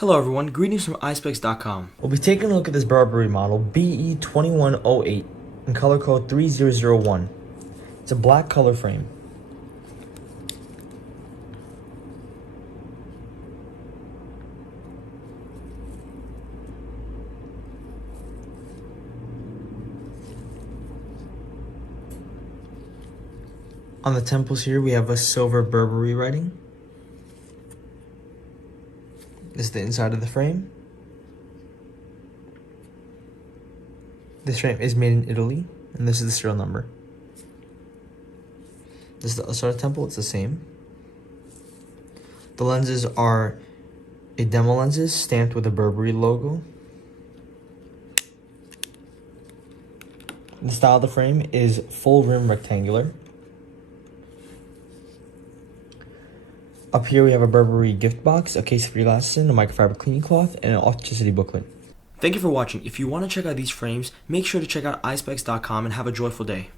Hello everyone, greetings from Eyespecs.com. We'll be taking a look at this Burberry model, BE2108, in color code 3001. It's a black color frame. On the temples here, we have a silver Burberry writing. This is the inside of the frame. This frame is made in Italy, and this is the serial number. This is the other side of the temple, it's the same. The lenses are a demo lenses stamped with a Burberry logo. The style of the frame is full rim rectangular. Up here we have a Burberry gift box, a case of your glasses, a microfiber cleaning cloth, and an authenticity booklet. Thank you for watching. If you want to check out these frames, make sure to check out Eyespecs.com and have a joyful day.